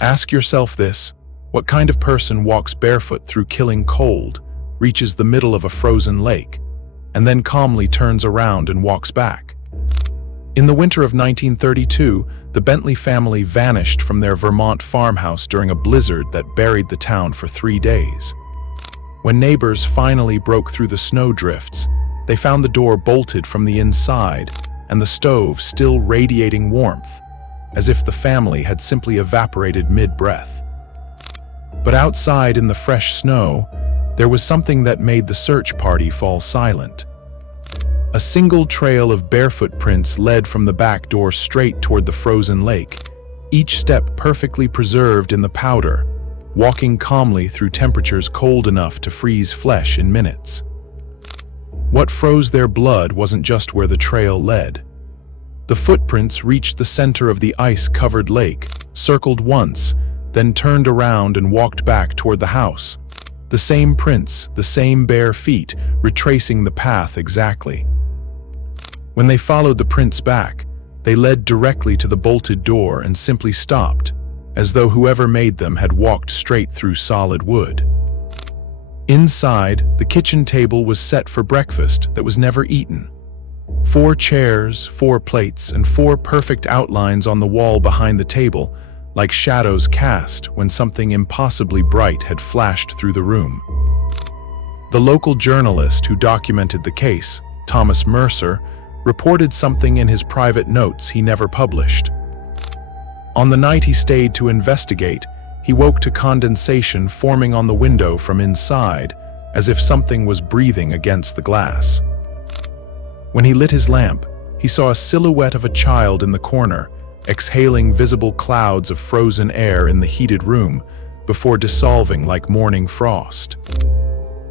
Ask yourself this: what kind of person walks barefoot through killing cold, reaches the middle of a frozen lake, and then calmly turns around and walks back? In the winter of 1932, the Bentley family vanished from their Vermont farmhouse during a blizzard that buried the town for 3 days. When neighbors finally broke through the snow drifts, they found the door bolted from the inside and the stove still radiating warmth, as if the family had simply evaporated mid-breath. But outside in the fresh snow, there was something that made the search party fall silent. A single trail of barefoot prints led from the back door straight toward the frozen lake, each step perfectly preserved in the powder, walking calmly through temperatures cold enough to freeze flesh in minutes. What froze their blood wasn't just where the trail led. The footprints reached the center of the ice-covered lake, circled once, then turned around and walked back toward the house. The same prints, the same bare feet, retracing the path exactly. When they followed the prints back, they led directly to the bolted door and simply stopped, as though whoever made them had walked straight through solid wood. Inside, the kitchen table was set for breakfast that was never eaten. 4 chairs, 4 plates, and 4 perfect outlines on the wall behind the table, like shadows cast when something impossibly bright had flashed through the room. The local journalist who documented the case, Thomas Mercer, reported something in his private notes he never published. On the night he stayed to investigate, he woke to condensation forming on the window from inside, as if something was breathing against the glass. When he lit his lamp, he saw a silhouette of a child in the corner, exhaling visible clouds of frozen air in the heated room, before dissolving like morning frost.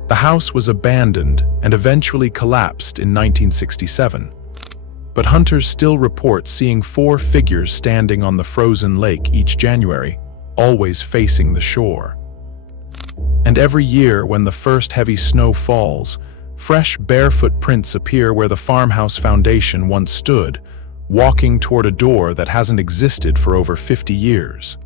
The house was abandoned and eventually collapsed in 1967. But hunters still report seeing 4 figures standing on the frozen lake each January, always facing the shore. And every year when the first heavy snow falls, fresh barefoot prints appear where the farmhouse foundation once stood, walking toward a door that hasn't existed for over 50 years.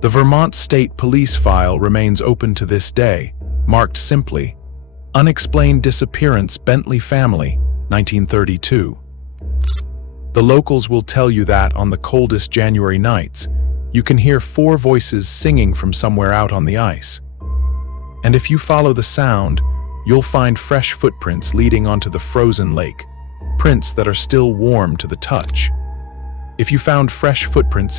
The Vermont State Police file remains open to this day, marked simply, "Unexplained Disappearance Bentley Family, 1932. The locals will tell you that on the coldest January nights, you can hear 4 voices singing from somewhere out on the ice. And if you follow the sound, you'll find fresh footprints leading onto the frozen lake, prints that are still warm to the touch. If you found fresh footprints